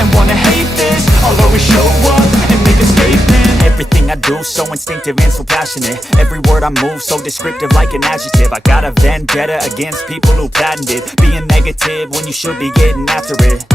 and wanna hate this, I'll always show up and make a statement. Everything I do so instinctive and so passionate. Every word I move so descriptive like an adjective. I got a vendetta against people who patented being negative when you should be getting after it.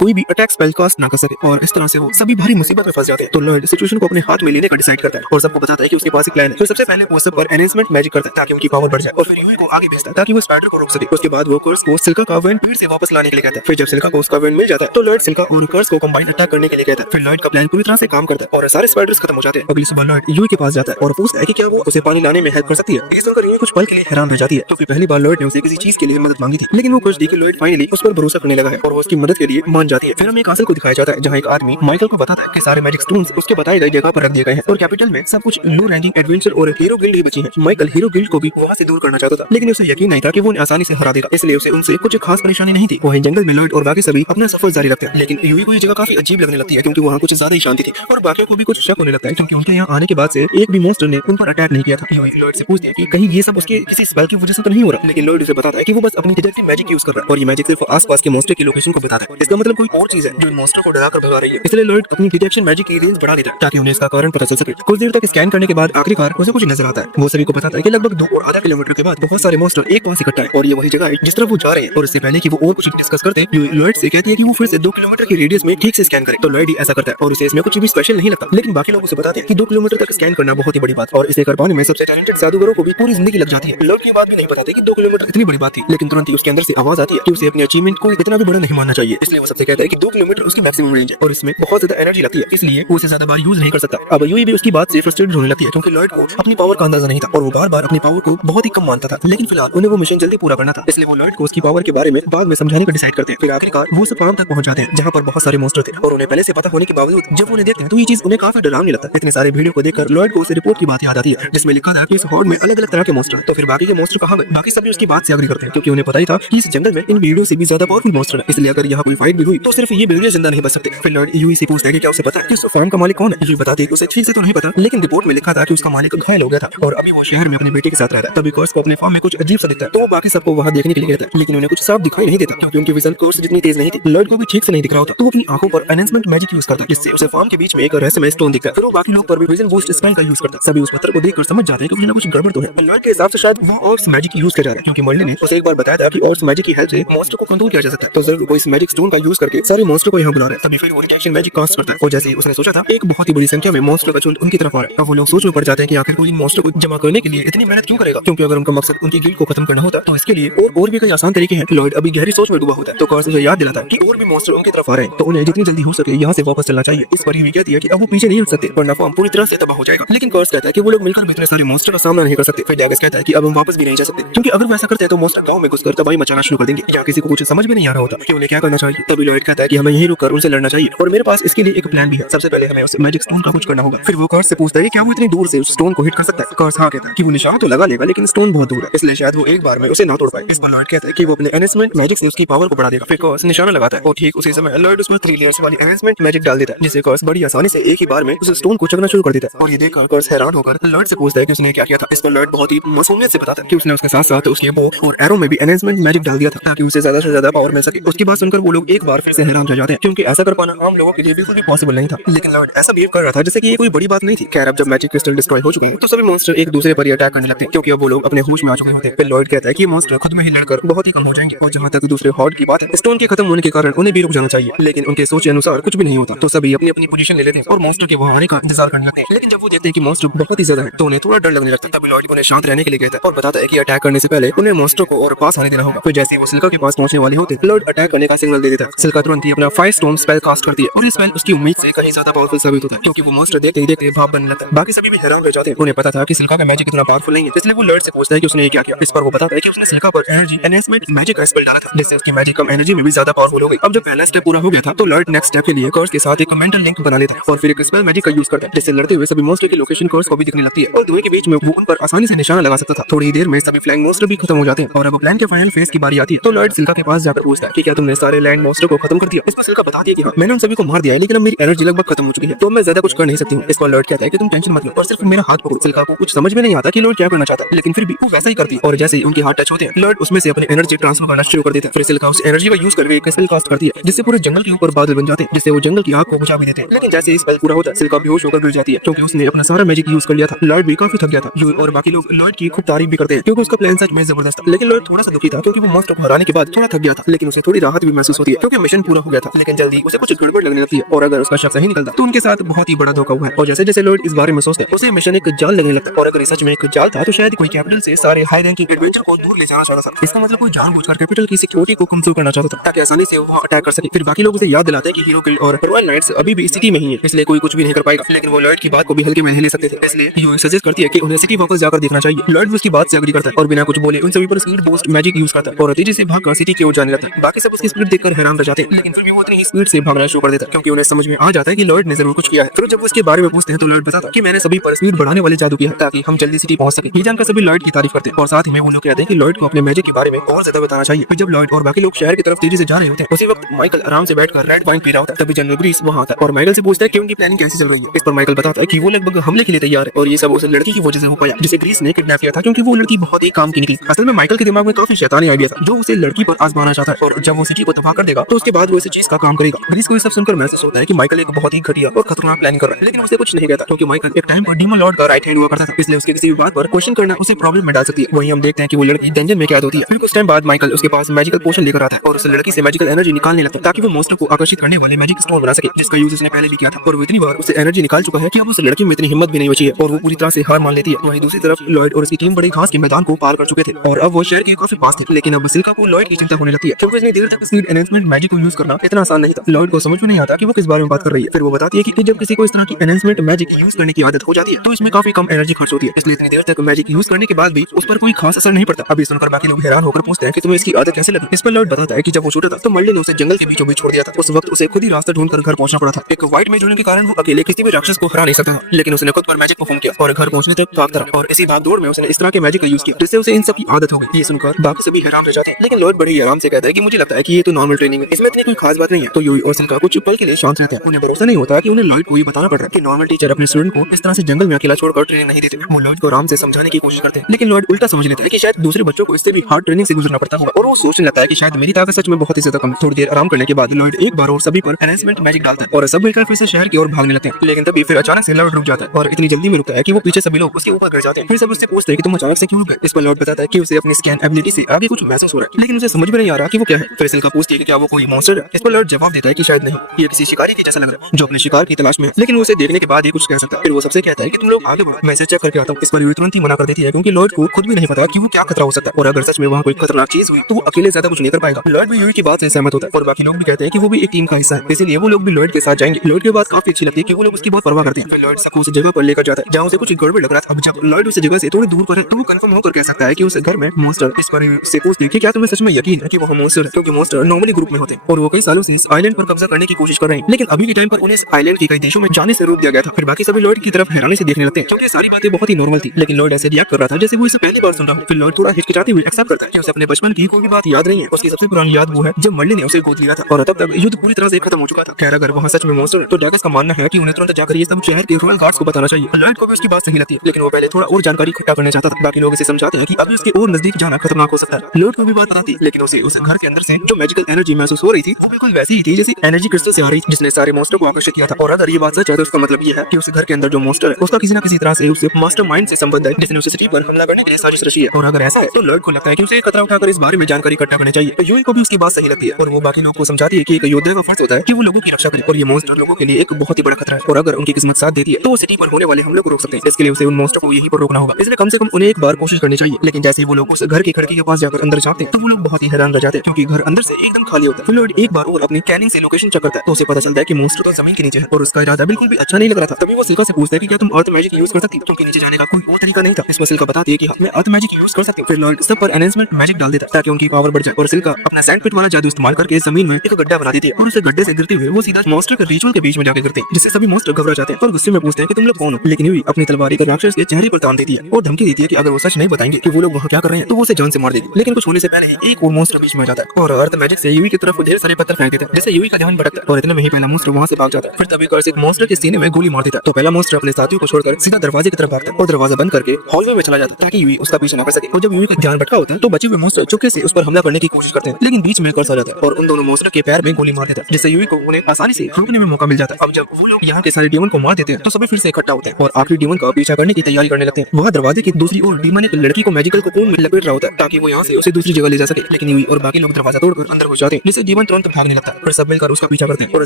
कोई भी attack spell cast ना कर सके और इस तरह से वो सभी भारी मुसीबत में फंस जाते हैं। तो लॉर्ड सिचुएशन को अपने हाथ में लेने का डिसाइड करता है और सबको बताता है कि उसके पास एक प्लान है। तो सबसे पहले वो सब पर एनहेंसमेंट मैजिक करता है ताकि उनकी पावर बढ़ जाए और फिर यूई को आगे भेजता है ताकि वो स्पाइडर को रोक सके। उसके बाद वो कर्स को सिल्का का वेंट फिर से वापस लाने के लिए कहता है। फिर जब सिल्का को उसका वेंट मिल जाता है तो लॉर्ड सिल्का और कर्स को कंबाइन अटैक करने के लिए कहता है। फिर लॉर्ड का प्लान पूरी तरह से काम करता है और सारे स्पाइडर्स खत्म हो जाते हैं। अगली सुबह लॉर्ड यूई के पास जाता है और पूछता है कि क्या वो उसे पानी लाने में हेल्प कर सकती है। इस सुनकर यूई कुछ पल के लिए हैरान रह जाती है क्योंकि पहली बार लॉर्ड ने उसे किसी चीज के लिए मदद मांगी थी, लेकिन वो कुछ देख के लॉर्ड फाइनली उस पर भरोसा करने लगा है और वो उसकी मदद के लिए मान जाती है। फिर हमें एक को दिखाया जाता है जहाँ एक आदमी माइकल को बताता है कि सारे मैजिक स्टोन्स उसके बताए गए जगह पर रख दिए गए हैं और कैपिटल में सब कुछ लो रैंकिंग एडवेंचर और हीरो गिल्ड ही बची है। माइकल हीरो गिल्ड को भी वहाँ से दूर करना चाहता था, लेकिन उसे यकीन नहीं था कि वो उन्हें आसानी से हरा देगा, इसलिए उसे उनसे कुछ खास परेशानी नहीं थी। वहीं जंगल में लॉर्ड और बाकी सभी अपना सफर जारी रखते हैं, लेकिन यूई को ये जगह काफी अजीब लगने लगती है क्योंकि वहाँ कुछ ज्यादा ही शांति थी और बाकियों को भी कुछ शक होने लगता है क्योंकि उनके यहाँ आने के बाद से एक भी मॉन्स्टर ने उन पर अटैक नहीं किया था। यूई लॉर्ड से पूछती है कि कहीं ये सब उसके किसी स्पेल की वजह से तो नहीं हो रहा, लेकिन लॉर्ड उसे बताता है कि वो बस अपनी डिटेक्टिव मैजिक यूज कर रहा है और ये मैजिक सिर्फ आसपास के मॉन्स्टर की लोकेशन को बताता है। इसका मतलब कोई और चीज है जो मॉन्स्टर को डरा कर भगा रही है, इसलिए लॉर्ड अपनी डिटेक्शन मैजिक की रेंज बढ़ा देता है ताकि उन्हें इसका कारण पता चल सके। कुछ देर तक स्कैन करने के बाद आखिरकार उसे कुछ नजर आता है। वो सभी को बताता है कि लगभग 2 और आधा किलोमीटर के बाद बहुत सारे मॉन्स्टर एक पास इकट्ठा है और ये वही जगह है जिस तरफ वो जा रहे हैं। और इससे पहले कि वो और कुछ डिस्कस करते हैं, लॉर्ड से कहती है कि वो फिर से 2 किलोमीटर की रेडियस में ठीक से स्कैन करे। तो लॉर्ड ही ऐसा करता है और इसे इसमें कुछ भी स्पेशल नहीं लगता, लेकिन बाकी लोग उसे बताते हैं कि 2 किलोमीटर तक स्कैन करना बहुत ही बड़ी बात और इसे कर पाने में सबसे टैलेंटेड जादूगरों को भी पूरी जिंदगी लग जाती है। लॉर्ड की बात भी नहीं बताते कि 2 किलोमीटर इतनी बड़ी बात थी, लेकिन तुरंत ही उसके अंदर से आवाज आती है कि उसे अपने अचीवमेंट को इतना भी बड़ा नहीं मानना चाहिए, इसलिए वो सबसे कहता है कि 2 किलोमीटर उसकी मैक्सिमम रेंज है और इसमें बहुत ज्यादा एनर्जी लगती है, इसलिए वो उसे ज्यादा बार यूज नहीं कर सकता। अब यूई भी उसकी बात से फ्रस्ट्रेटेड होने लगती है क्योंकि लॉर्ड को अपनी पावर का अंदाजा नहीं था और वो बार-बार अपनी पावर को बहुत ही कम मानता था, लेकिन फिलहाल उन्हें वो मिशन जल्दी पूरा करना था, इसलिए वो लॉर्ड को उसकी पावर के बारे में बाद में समझाने का डिसाइड करते हैं। फिर आखिरकार वो सब फार्म तक पहुंच जाते हैं जहां पर बहुत सारे मॉन्स्टर थे और उन्हें पहले से पता होने के बावजूद जब उन्हें देखते हैं तो ये चीज उन्हें काफी डरावनी लगता है। इतने सारे वीडियो को देखकर लॉर्ड को उस रिपोर्ट की बात याद आती है जिसमें लिखा था कि इस हॉर्ड में अलग-अलग तरह के मॉन्स्टर। तो फिर बाकी के मॉन्स्टर कहां गए? बाकी सभी उसकी बात से एग्री करते हैं क्योंकि उन्हें पता ही था कि इस जंगल में इन वीडियो से भी ज्यादा पावरफुल मॉन्स्टर है, इसलिए अगर यहाँ कोई फाइट भी हुई तो सिर्फ ये वीडियो जिंदा नहीं बच सकते। फिर लॉर्ड यूई से पूछता है कि क्या उसे पता है कि उस फार्म का मालिक कौन है? यूई बताती है कि उसे ठीक से तो नहीं पता, लेकिन रिपोर्ट में लिखा था कि उसका मालिक घायल हो गया था और अभी वो शहर में अपने बेटे के साथ रहता है। तभी कर्स को अपने फार्म में कुछ अजीब सा दिखता है तो वो बाकी सबको वहां देखने के लिए कहता है, लेकिन उन्हें कुछ साफ दिखाई नहीं देता क्योंकि उनकी विजन कर्स जितनी तेज नहीं थी। लॉर्ड को भी ठीक से नहीं दिख रहा होता तो वो अपनी आंखों पर एनहेंसमेंट मैजिक यूज करता है जिससे उसे फार्म के बीच में एक रहस्यमय स्टोन दिखता है। फिर वो बाकी लोग पर भी विजन बूस्ट स्पेल का यूज करता है। सभी उस पत्थर को देखकर समझ जाते हैं कि कुछ ना कुछ गड़बड़ तो है। लॉर्ड के हिसाब से शायद वो ऑर्स मैजिक यूज कर जा रहा है क्योंकि मर्लिन ने उसे एक बार बताया था कि ऑर्स मैजिक की हेल्प से मॉन्स्टर को कंट्रोल किया जा सकता है, तो जरूर वो इस मैजिक स्टोन का यूज करके सारे मॉन्स्टर को यहाँ बुला रहे हैं। तभी फिर वो डिटेक्शन मैजिक कास्ट करता है और जैसे ही उसने सोचा था एक बहुत ही बड़ी संख्या में मॉन्स्टर का झुंड उनकी तरफ आ रहा है। अब वो लोग सोच में पड़ जाते हैं कि आखिर कोई इन मॉन्स्टर को जमा करने के लिए इतनी मेहनत क्यों करेगा, क्योंकि अगर उनका मकसद उनकी गिल्ड को खत्म करना होता तो इसके लिए और भी कई आसान तरीके हैं। लॉर्ड अभी गहरी सोच में डूबा होता है तो कर्स उसे याद दिलाता है कि और भी मॉन्स्टर उनकी तरफ आ रहे हैं तो उन्हें जितनी जल्दी हो सके यहाँ से वापस चलना चाहिए। इस पर यूई कहती है कि अब वो पीछे नहीं हट सकते वरना फार्म पूरी तरह से तबाह हो जाएगा, लेकिन कर्स कहता है कि वो लोग मिलकर भी इतने सारे मॉन्स्टर का सामना नहीं कर सकते। फिर डैगस कहता है कि अब हम वापस भी नहीं जा सकते क्योंकि अगर वैसा करते हैं तो मॉन्स्टर गांव में घुसकर तबाही मचाना शुरू कर देंगे या किसी को कुछ समझ में नहीं आ रहा होता कि उन्हें क्या करना चाहिए। तभी लॉर्ड कहता है कि हमें यहीं रुककर उनसे लड़ना चाहिए और मेरे पास इसके लिए एक प्लान भी है। सबसे पहले हमें उस मैजिक स्टोन का कुछ करना होगा। फिर वो कर्स से पूछता है कि क्या वो इतनी दूर से उस स्टोन को हिट कर सकता है। कर्स हाँ कहता है कि वो निशान तो लगा लेगा लेकिन स्टोन बहुत दूर है इसलिए शायद वो एक बार में उसे ना तोड़ पाए। इस पर लॉर्ड कहता है कि वो अपने एनहेंसमेंट मैजिक से उसकी पावर को बढ़ा देगा। फिर कर्स निशाना लगाता है और ठीक उसी समय लॉर्ड उसमें 3 लेयर्स वाली एनहेंसमेंट मैजिक डाल देता है जिससे कर्स बड़ी आसानी से एक ही बार में उस स्टोन को चकना शुरू कर देता है। और ये देखकर कर्स हैरान होकर लॉर्ड से पूछता है कि उसने क्या किया था। इस पर लॉर्ड बहुत ही मासूमियत से बताता है कि उसने उसके साथ साथ उसके बो और एरो में भी एनहेंसमेंट मैजिक डाल दिया था ताकि उसे ज्यादा से ज्यादा पावर मिल सके। उसकी बात सुनकर वो लोग एक बार फिर से हैरान रह जाते हैं क्योंकि ऐसा कर पाना आम लोगों के लिए बिल्कुल भी पॉसिबल नहीं था, लेकिन लॉर्ड ऐसा बिहेव कर रहा था जैसे कि ये कोई बड़ी बात नहीं थी। खैर अब जब मैजिक क्रिस्टल डिस्ट्रॉय हो चुके हैं तो सभी मॉन्स्टर एक दूसरे पर अटैक करने लगते हैं क्योंकि अब वो लोग अपने होश में आ चुके होते हैं। फिर लॉर्ड कहता है कि ये मॉन्स्टर खुद में ही लड़कर बहुत ही कम हो जाएंगे और जहां तक दूसरे हॉर्ड की बात है स्टोन के खत्म होने के कारण उन्हें भी रुक जाना चाहिए, लेकिन उनके सोच के अनुसार कुछ भी नहीं होता तो सभी अपनी अपनी पोजीशन ले लेते हैं और मॉन्स्टर के वहां आने का इंतजार करने लगते हैं। लेकिन जब वो देखते हैं कि मॉन्स्टर बहुत ही ज्यादा है तो उन्हें थोड़ा डर लगने लगता है। तब लॉर्ड उन्हें शांत रहने के लिए कहता है और बताता है कि अटैक करने से पहले उन्हें मॉन्स्टर को और पास आने देना होगा। फिर जैसे ही वो सिल्का के पास पहुंचने वाले होते हैं लॉर्ड अटैक करने का सिग्नल दे देता है। सिल्का तुरंत ही अपना फायर स्टॉर्म स्पेल कास्ट करती है और ये स्पेल उसकी उम्मीद से कहीं ज्यादा पावरफुल साबित होता है क्योंकि वो मॉन्स्टर देखते ही देखते भाप बनने लगता है। बाकी सभी भी हैरान रह जाते हैं। उन्हें पता था कि सिल्का का मैजिक इतना पावरफुल नहीं है इसलिए वो लॉर्ड से पूछता है कि उसने ये क्या किया। इस पर वो बताता है कि उसने सिल्का पर एनर्जी एनहेंसमेंट मैजिक का स्पेल डाला था जिससे उसकी मैजिक कम एनर्जी में भी ज्यादा पावरफुल हो गई। अब जब पहला स्टेप पूरा हो गया था तो लॉर्ड नेक्स्ट स्टेप के लिए कर्स के साथ एक मेंटल लिंक बना लेता है और फिर एक स्पेल मैजिक का यूज करता है जिससे लड़ते हुए सभी मॉन्स्टर की लोकेशन कर्स को भी दिखने लगती है और दोनों के बीच में वो उन पर आसानी से निशाना लगा सकता था। थोड़ी ही देर में सभी फ्लाइंग मॉन्स्टर भी खत्म हो जाते हैं और अब प्लान के फाइनल फेज की बारी आती है तो लॉर्ड सिल्का के पास जाकर पूछता है कि क्या तुमने सारे लैंड मॉन्स्टर को खत्म कर दिया। इस पर सिल्का बताती है कि हाँ, मैंने उन सभी को मार दिया है, लेकिन अब मेरी एनर्जी लगभग खत्म हो चुकी है, तो मैं ज्यादा कुछ कर नहीं सकती हूँ। इस पर लॉर्ड कहता है कि तुम टेंशन मत लो और सिर्फ मेरा हाथ पकड़ो। सिल्का को कुछ समझ में नहीं आता कि लॉर्ड क्या करना चाहता है, लेकिन फिर भी वो वैसा ही करती है और जैसे ही उनके हाथ टच होते हैं लॉर्ड उसमें से अपनी एनर्जी ट्रांसफर करना शुरू कर देता है। फिर सिल्का उस एनर्जी का यूज करके एक स्पेल कास्ट करती है जिससे पूरे जंगल के ऊपर बादल बन जाते हैं, जिससे वो जंगल की आग को बुझा भी देते हैं। लेकिन जैसे ही स्पेल पूरा होता है सिल्का बेहोश होकर गिर जाती है क्योंकि उसने अपना सारा मैजिक यूज कर लिया था। लॉर्ड भी काफी थक गया था। यूई और बाकी लोग लॉर्ड की खूब तारीफ भी करते हैं क्योंकि उसका प्लान सच में जबरदस्त था। लेकिन लॉर्ड थोड़ा सा दुखी था क्योंकि वो मॉन्स्टर को हराने के बाद थोड़ा थक गया था, लेकिन उसे थोड़ी राहत भी महसूस होती है क्योंकि मिशन पूरा हो गया था। लेकिन जल्दी उसे कुछ गड़बड़ लगने लगती है और अगर उसका शक सही निकलता तो उनके साथ बहुत ही बड़ा धोखा हुआ है। और जैसे जैसे लॉर्ड इस बारे में सोचते हैं उसे मिशन एक जाल लगने लगता है और अगर सच में एक जाल था तो शायद कोई कैपिटल से सारे हाई रैंकिंग एडवेंचर को दूर ले जाना चाहता था। इसका मतलब कोई जानबूझकर कैपिटल की सिक्योरिटी को कमजोर करना चाहता था ताकि आसानी से वो अटैक कर सके। फिर बाकी लोग उसे याद दिलाते हैं कि हीरो गिल्ड और रॉयल नाइट्स अभी भी सिटी में ही है, इसलिए कोई कुछ भी नहीं कर पाएगा। लेकिन वो लॉर्ड की बात को भी हल्के में नहीं ले सकते थे, इसलिए यूई सजेस्ट करती है कि उन्हें सिटी वापस जाकर देखना चाहिए। लॉर्ड उसकी बात से एग्री करता है और बिना कुछ बोले उन सभी पर स्पीड बूस्ट मैजिक यूज करता है और तेजी से भागकर सिटी की ओर जाने लगता है। बाकी सब उसकी स्पीड देखकर हैरान रह जाते हैं, लेकिन फिर भी वो उतनी ही स्पीड से भागना शुरू कर देता है क्योंकि उन्हें समझ में आ जाता है कि लॉर्ड ने जरूर कुछ किया है। फिर जब उसके बारे में पूछते हैं तो लॉर्ड बताता है कि मैंने सभी पर स्पीड बढ़ाने वाले जादू किया ताकि हम जल्दी सिटी पहुंच सके। ये जानकर सभी लॉर्ड की तारीफ करते हैं और साथ ही में वो लोग कहते हैं कि लॉर्ड को अपने मैजिक के बारे में और ज्यादा बताना चाहिए। फिर जब लॉर्ड और बाकी लोग शहर की तरफ तेजी से जा रहे होते हैं उसी वक्त माइकल आराम से बैठकर रेड वाइन पी रहा होता है। तभी जनरल ग्रीस वहां आता है और माइकल से पूछता है कि उनकी प्लानिंग कैसी चल रही है। इस पर माइकल बताता है कि वो लगभग हमले के लिए तैयार है और ये सब उस लड़की की वजह से हो पाया जिसे ग्रीस ने किडनैप किया था क्योंकि वो लड़की बहुत ही काम की निकली। असल में माइकल के दिमाग में काफी शैतानी आइडिया था जो उसे लड़की पर आजमाना चाहता है और जब वो सिटी को तबाह कर देगा तो उसके बाद वो इस चीज का काम करेगा। ग्रीस को ये सब सुनकर महसूस होता है कि माइकल एक बहुत ही घटिया और खतरनाक प्लानिंग कर रहा है, लेकिन उसे कुछ नहीं कहता क्योंकि माइकल एक टाइम पर डीमन लॉर्ड का राइट हैंड हुआ करता था, इसलिए उसके किसी भी बात पर क्वेश्चन करना उसे प्रॉब्लम में डाल सकती है। वहीं हम देखते हैं कि वो लड़की डंजन में कैद होती है। फिर कुछ टाइम बाद माइकल उसके पास मैजिकल पोशन लेकर आता है और उस लड़की से मैजिकल एनर्जी निकालने लगता है ताकि वो मॉन्स्टर को आकर्षित करने वाले मैजिक स्टोन बना सके जिसका यूज उसने पहले भी किया था। और वो इतनी बार उसे एनर्जी निकाल चुका है कि अब उस लड़की में इतनी हिम्मत भी नहीं बची है और वो पूरी तरह से हार मान लेती है। वहीं दूसरी तरफ लॉर्ड और उसकी टीम बड़ी घास के मैदान को पार कर चुके थे और अब वो शहर के काफी पास थे। लेकिन अब सिल्का को लॉर्ड की चिंता होने लगती है क्योंकि इतनी देर तक स्पीड एनहांसमेंट मैजिक को यूज करना इतना आसान नहीं था। लॉर्ड को समझ में नहीं आता कि वो किस बारे में बात कर रही है। फिर वो बताती है कि जब किसी को इस तरह की एनहांसमेंट मैजिक यूज करने की आदत हो जाती है तो इसमें काफी कम एनर्जी खर्च होती है, इसलिए इतनी देर तक मैजिक यूज करने के बाद भी उस पर कोई खास असर नहीं पड़ता। अभी सुनकर बाकी लोग हैरान होकर पूछते हैं कि तुम्हें इसकी आदत कैसे लगी। इस पर लॉर्ड बताता है कि जब वो छोटा था तो मर्लिन ने उसे जंगल के बीचों बीच छोड़ दिया था। उस वक्त उसे खुद ही रास्ता ढूंढकर घर पहुंचना पड़ा था। एक व्हाइट मेज होने के कारण वो अकेले किसी भी राक्षस को हरा नहीं सकता था, लेकिन उसने खुद पर मैजिक परफॉर्म किया और घर पहुंचने तक भागता रहा और इसी भागदौड़ में उसने इस तरह के मैजिक का यूज किया जिससे उसे इन सब की आदत हो गई। ये सुनकर बाकी सभी हैरान रह जाते हैं, लेकिन लॉर्ड बड़े ही आराम से कहता है कि मुझे लगता है कि ये तो नॉर्मल ट्रेनिंग है, इसमें इतनी कोई खास बात नहीं है। तो यूई और सिल्का कुछ पल के लिए शांत रहते हैं। उन्हें भरोसा नहीं होता कि उन्हें लॉर्ड को ये बताना पड़ रहा है कि नॉर्मल टीचर अपने स्टूडेंट को इस तरह से जंगल में अकेला छोड़कर ट्रेनिंग नहीं देते। वो लॉर्ड को आराम से समझाने की कोशिश करते हैं, लेकिन लॉर्ड उल्टा समझ लेता है कि शायद दूसरे बच्चों को इससे भी हार्ड ट्रेनिंग से गुजरना पड़ता होगा और वो सोचने लगता है कि शायद मेरी ताकत सच में बहुत ही ज्यादा कम। थोड़ी देर आराम करने के बाद लॉर्ड एक बार और सभी पर एनहांसमेंट मैजिक डालता है और सब मिलकर फिर से शहर की ओर भागने लगते हैं। लेकिन तभी फिर अचानक से लॉर्ड रुक जाता है और इतनी जल्दी में रुकता है कि वो पीछे सभी लोग उसके ऊपर गिर जाते हैं। फिर सब उससे पूछते हैं कि तुम अचानक से क्यों रुक गए। इस पर लॉर्ड बताता है कि उसे अपनी स्कैन एबिलिटी से आगे कुछ महसूस हो रहा है, लेकिन उसे समझ में नहीं आ रहा कि वो क्या है। फिर सिल्का पूछती है कि क्या वो कोई मॉन्स्टर है। इस पर लॉर्ड जवाब देता है कि शायद नहीं, ये किसी शिकारी के जैसा लग रहा है जो अपने शिकार की तलाश में है, लेकिन वो उसे देखने के बाद ही कुछ कह सकता है। फिर वो सबसे कहता है कि तुम लोग आगे बढ़ो, मैं इसे चेक करके आता हूँ। इस पर यूई तुरंत ही मना कर देती है क्योंकि लॉर्ड को खुद भी नहीं पता कि वो क्या खतरा हो सकता है और अगर सच में वहाँ कोई खतरनाक चीज हुई तो वो अकेले ज्यादा कुछ नहीं कर पाएगा। लॉर्ड भी यूई की बात से सहमत होता है और बाकी लोग भी कहते हैं कि वो भी एक टीम का हिस्सा है, इसलिए वो लोग भी लॉर्ड के साथ जाएंगे। लॉर्ड की बात काफी अच्छी लगती है कि वो लोग उसकी बहुत परवाह करते हैं। फिर लॉर्ड सबको उस जगह पर लेकर जाता है जहाँ उसे कुछ गड़बड़ लग रहा था। अब जब लॉर्ड उस जगह से थोड़ी दूर पर है तो वो कंफर्म होकर कह सकता है कि उस घर में मॉन्स्टर। इस पर से पूछते हैं कि क्या तुम्हें सच में यकीन है कि वो मॉन्स्टर है, क्योंकि मॉन्स्टर नॉर्मली ग्रुप में होते हैं और वो कई सालों से इस आइलैंड पर कब्जा करने की कोशिश कर रहे हैं, लेकिन अभी के टाइम पर उन्हें इस आइलैंड के कई देशों में जाने से रोक दिया गया था। फिर बाकी सभी लॉर्ड की तरफ हैरानी से देखने लगते हैं क्योंकि सारी बातें बहुत ही नॉर्मल थी, लेकिन लॉर्ड ऐसे रिएक्ट कर रहा था जैसे वो इसे पहली बार सुन रहा हो। फिर लॉर्ड थोड़ा हिचकिचाते हुए एक्सेप्ट करता है कि उसे अपने बचपन की कोई भी बात याद नहीं है। उसकी सबसे पुरानी याद वो है जब मर्लिन ने उसे गोद लिया था और तब तक युद्ध पूरी तरह से खत्म हो चुका था। खैर अगर वहाँ सच में मॉन्स्टर तो डैगस का मानना है कि उन्हें तुरंत जाकर ये सब शहर के रॉयल गार्ड्स को बताना चाहिए। लॉर्ड को भी उसकी बात सही लगती है, लेकिन वो पहले थोड़ा और जानकारी इकट्ठा करना चाहता था। बाकी लोग इसे समझाते हैं कि अभी उसके और नजदीक जाना खतरनाक हो सकता है। लॉर्ड को भी बात बताती है, लेकिन उसे उस घर के अंदर से जो मैजिकल एनर्जी महसूस हो रही थी वो बिल्कुल वैसी ही थी जैसी एनर्जी क्रिस्टल से आ रही थी जिसने सारे मॉन्स्टर को आकर्षित किया था। और अगर ये बात सच है तो उसका मतलब ये है कि उस घर के अंदर जो मॉन्स्टर है उसका किसी न किसी तरह से उससे मास्टरमाइंड से संबंध है जिसने उसे सिटी पर हमला करने के लिए साजिश रची है। और अगर ऐसा है तो लॉर्ड को लगता है कि उसे खतरा उठाकर इस बारे में जानकारी इकट्ठा करनी चाहिए। तो यूई को भी उसकी बात सही लगती है और वो बाकी लोगों को समझाती है कि एक योद्धा का फर्ज होता है कि वो लोगों की रक्षा करे और ये मॉन्स्टर लोगों के लिए एक बहुत ही बड़ा खतरा है और अगर उनकी किस्मत साथ देती है तो वो सिटी पर होने वाले हमलों को रोक सकते हैं। इसके लिए उसे उन मॉन्स्टर को यहीं पर रोकना होगा, इसलिए कम से कम उन्हें एक बार कोशिश करनी चाहिए। लेकिन जैसे ही वो लोग उस घर की खिड़की के पास जाकर अंदर जाते हैं तो वो लोग बहुत ही हैरान रह जाते हैं क्योंकि घर अंदर से एकदम खाली होता है। फिर लॉर्ड एक बार और अपनी कैनिंग से लोकेशन चेक करता है तो उसे पता चलता है कि मॉन्स्टर तो जमीन के नीचे है और उसका इरादा बिल्कुल भी अच्छा नहीं लग रहा था। तभी वो सिल्का से पूछता है कि क्या तुम अर्थ मैजिक यूज कर सकती हो, क्योंकि नीचे जाने का कोई और तरीका नहीं था। इसमें सिल्का बताती है कि मैं अर्थ मैजिक यूज कर सकती हूँ। फिर लॉर्ड सब पर एनहांसमेंट मैजिक डाल देता है ताकि उनकी पावर बढ़ जाए और सिल्का अपना सैंडपिट वाला जादू इस्तेमाल करके जमीन में एक गड्ढा बना देती है और उसे गड्ढे से गिरते हुए वो सीधा मॉन्स्टर के रिचुअल के बीच में जाकर गिरते हैं, जिससे सभी मॉन्स्टर घबरा जाते हैं और गुस्से में पूछते हैं कि तुम लोग कौन हो। लेकिन यूई अपनी तलवार एक राक्षस के चेहरे पर तान देती है और धमकी देती है कि अगर वो सच नहीं बताएंगे कि वो लोग वहाँ क्या कर रहे हैं तो वो उसे जान से मार देगी। लेकिन कुछ होने से पहले ही एक और मॉन्स्टर बीच में आ जाता है और अर्थ मैजिक से यूई की तरफ ढेर सारे पत्थर फेंक देता है, जिससे यूई का ध्यान भटकता है और इतने में ही पहला मॉन्स्टर वहां से भाग जाता है। फिर तभी कर्स एक मॉन्स्टर के सीने में गोली मार देता है। तो पहला मॉन्स्टर अपने साथियों को छोड़कर सीधा दरवाजे की तरफ भागता है और दरवाजा बंद करके हॉलवे में चला जाता है ताकि यूई उसका पीछे न कर सके। और जब यूई का ध्यान भटका होता है तो बचे हुए मॉन्स्टर चुपके से उस पर हमला करने की कोशिश करते हैं, लेकिन बीच में कर्स आ जाता है और उन दोनों मॉन्स्टर के पैर में गोली मार देता है, जिससे यूई को उन्हें आसानी से रोकने में मौका मिल जाता है। अब जब वो लोग यहाँ के सारे डीमन को मार देते हैं तो सभी फिर से इकट्ठा होते हैं और आखिरी डीमन का पीछा करने की तैयारी करने लगते हैं। वहाँ दरवाजे की दूसरी ओर डीमन एक लड़की को मैजिकल कोकून में लपेट रहा होता है ताकि वो यहाँ से उसे दूसरी जगह ले जा सके, लेकिन यूई और बाकी लोग दरवाजा तोड़कर अंदर घुस जाते हैं, जिससे डीमन तुरंत भागने लगता है। फिर सब मिलकर उसका पीछा करते हैं और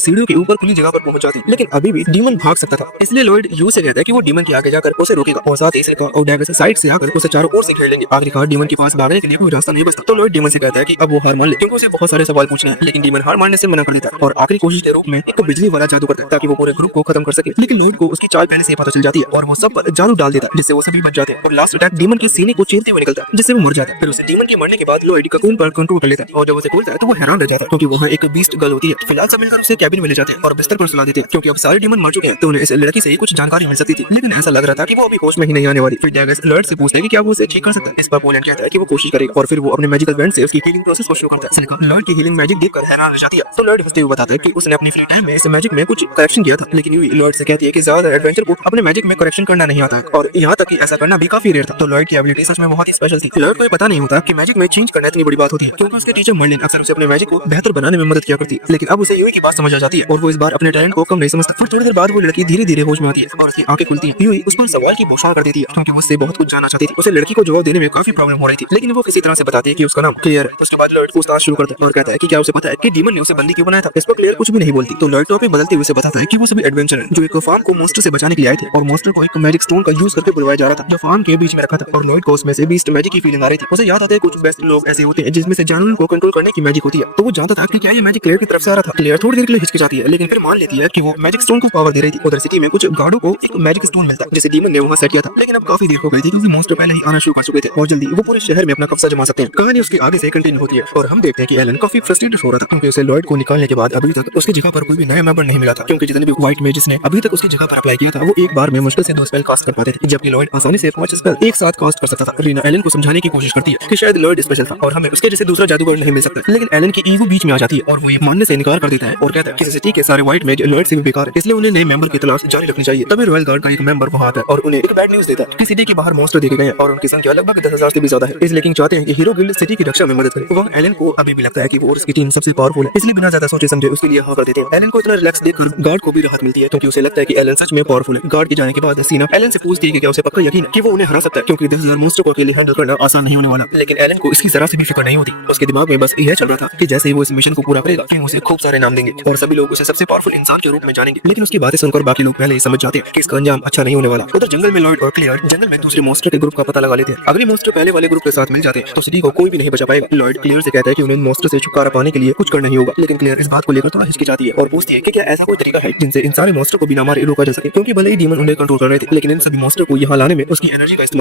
सीढ़ियों के ऊपर खुली जगह पर पहुंच जाते हैं, लेकिन अभी भी डीमन भाग सकता था। इसलिए लॉयड यू से कहता है कि वो डीमन के आगे जाकर उसे रोकेगा और साथ ही सिल्का और डैगर साइड से आकर उसे चारों ओर से घेर लेंगे। आखिरकार डीमन के पास भागने के लिए कोई रास्ता नहीं बचता, तो लॉयड डीमन से कहता है कि अब वो हार मान ले, क्योंकि उसे बहुत सारे सवाल पूछने हैं। लेकिन डीमन हार मानने से मना कर देता है और आखिरी कोशिश के रूप में एक बिजली वाला जादू करता है ताकि वो पूरे ग्रुप को खत्म कर सके। लेकिन लॉयड को उसकी चाल पहले से पता चल जाती है और वो सब पर जादू डाल देता है, जिससे वो सभी बच जाते हैं और लास्ट अटैक डीमन के सीने को चीरते हुए निकलता है, जिससे वो मर जाता है। फिर उसे डीमन के मरने के बाद लॉयड ककून पर कंट्रोल कर लेता है और जब उसे खोलता है तो वो हैरान रह जाता है क्योंकि वहाँ एक बीस्ट गर्ल होती है। फिलहाल सब मिलकर उसे कैबिन में ले जाते हैं और बिस्तर पर सुला देते हैं क्योंकि अब सारे डीमन मर चुके हैं, तो उन्हें इस लड़की से ही कुछ जानकारी मिल सकती थी, लेकिन ऐसा लग रहा था कि वो अभी होश में ही नहीं आने वाली। फिर डैगर लॉयड से पूछता है कि क्या वो उसे ठीक कर सकता है। इस पर पोलैंड कहता है कि वो कोशिश करेगा और फिर वो अपने मैजिकल बैंड से उसकी हीलिंग प्रोसेस को शुरू करता है। सिल्का लॉयड की हीलिंग मैजिक देखकर हैरान रह जाती है, तो लॉयड हंसते हुए बताता है कि उसने अपनी फ्री टाइम में इस मैजिक में कुछ करेक्शन किया था, लेकिन यूई लॉयड से कहती है कि ज्यादा एडवेंचर को अपने मैजिक में करेक्शन करना नहीं आता है और यहाँ तक कि ऐसा करना भी काफी रेयर था। तो लॉयड की एबिलिटी सच में बहुत ही स्पेशल थी। लॉयड को ये पता नहीं होता कि मैजिक में चेंज करना इतनी बड़ी बात होती है, क्योंकि उसके टीचर मर्लिन अक्सर उसे अपने मैजिक को बेहतर बनाने में मदद किया करती है, लेकिन अब उसे यूई की बात समझ आ जाती है और वो इस बार अपने टैलेंट को कम नहीं समझता। फिर थोड़ी देर बाद वो लड़की धीरे धीरे होश में आती है और उसकी आंखें खुलती है। यूई उस पर सवाल की बौछार कर देती है क्योंकि वो उससे बहुत कुछ जानना चाहती थी। उसे लड़की को जवाब देने में काफी प्रॉब्लम हो रही थी, लेकिन वो किसी तरह से बताती है कि उसका नाम क्लियर है। उसके बाद लॉयड पूछताछ शुरू करता है और कहता है कि क्या उसे पता है कि डीमन ने उसे बंदी क्यों बनाया था। इस पर क्लियर कुछ भी नहीं बोलती, तो लॉयड टॉपिक बदलते हुए उसे बताता है कि वो सभी एडवेंचरर जो एक फार्म को मॉन्स्टर से बचाने के लिए आए थे और मॉन्स्टर को एक मैजिक स्टोन का यूज करके बुलवाया जा रहा था जो फार्म के बीच में रखा था और लॉयड को उसमें से बीस्ट मैजिक की फीलिंग आ रही थी। उसे याद आता है कुछ बेस्ट लोग ऐसे होते हैं जिसमें से जानवरों को कंट्रोल करने की मैजिक होती है, तो वो जानता था कि क्या ये मैजिक क्लियर की तरफ से आ रहा था। क्लियर थोड़ी देर के लिए हिचकिचाती है, लेकिन फिर मान लेती है कि वो मैजिक स्टोन को पावर दे रही थी। उधर सिटी में कुछ गार्डों को एक मैजिक स्टोन मिलता है जिसे डीमन ने वहां सेट किया था, लेकिन अब काफी देर हो गई थी क्योंकि मॉन्स्टर पहले ही आना शुरू कर चुके थे और जल्दी वो पूरे शहर में अपना कब्जा जमा सकते हैं। कहानी उसके आगे से कंटिन्यू होती है और हम देखते हैं कि एलन काफी फ्रस्ट्रेटेड हो रहा था क्योंकि उसे लॉयड को निकालने के बाद अभी तक उसकी जगह पर कोई भी नया मेंबर नहीं मिला था, क्योंकि जितने भी व्हाइट मेजेस ने अभी तक उसकी जगह पर अप्लाई किया था वो एक बार में मुश्किल से 2 स्पेल कास्ट कर पाते थे, जबकि लॉयड आसानी से 5 स्पेल एक साथ कास्ट कर सकता था। रीना एलन को समझाने की कोशिश करती है कि शायद लॉयड स्पेशल था और हमें उसके जैसे दूसरा जादूगर नहीं मिल सकता, लेकिन एलन की ईगो बीच में आ जाती है और वो ये मानने से इनकार कर देता है और कहता है कि सिटी के सारे व्हाइट मेज लॉयड से भी बेकार है, इसलिए उन्हें नए मेंबर की तलाश जारी रखनी चाहिए। तभी रॉयल गार्ड का एक मेंबर वहां आता है और उन्हें एक बैड न्यूज देता है कि सिटी के बाहर मॉन्स्टर देखे गए हैं और उनकी संख्या लगभग 10,000 से भी ज्यादा है, इसलिए किंग चाहते हैं कि हीरो गिल्ड सिटी की रक्षा में मदद करे। वह एलन को अभी भी लगता है कि वो और उसकी टीम सबसे पावरफुल है, इसलिए बिना ज्यादा सोचे समझे उसके लिए हाँ कर देते हैं। एलन को इतना रिलैक्स देखकर गार्ड को भी राहत मिलती है क्योंकि उसे लगता है कि एलन सच में पावरफुल है। गार्ड के जाने के बाद सीना एलन से पूछती है कि क्या उसे पक्का यकीन है कि वो उन्हें हरा सकता है, क्योंकि 10,000 मॉन्स्टर को अकेले हैंडल करना आसान नहीं होने वाला। लेकिन एलन को इसकी जरा से भी फिक्र नहीं होती, उसके दिमाग में बस यह चल रहा था कि जैसे ही वो इस मिशन को पूरा करेगा फिर उसे खूब सारे नाम देंगे और सभी लोग उसे सबसे पावरफुल इंसान के रूप में जानेंगे। लेकिन उसकी बातें सुनकर बाकी लोग पहले ही समझ जाते हैं कि इसका अंजाम अच्छा नहीं होने वाला। उधर जंगल में लॉयड और क्लियर जंगल में दूसरे मॉन्स्टर के ग्रुप का पता लगा लेते हैं। अगले मॉन्स्टर पहले वाले ग्रुप के साथ मिल जाते हैं तो सिटी को कोई भी नहीं बचा पाएगा। लॉयड क्लियर से कहता है कि उन्हें मॉन्स्टर से छुटकारा पाने के लिए कुछ करना ही होगा, लेकिन क्लियर इस बात को लेकर थोड़ा हिचकिचाती है और पूछती है कि क्या ऐसा कोई तरीका है जिनसे इन सारे मॉन्स्टर को बिना मारे रोका जा सके, क्योंकि भले ही डीमन उन्हें कंट्रोल कर रहे थे लेकिन इन सभी मॉन्स्टर को यहाँ लाने में उसकी एनर्जी का इस्तेमाल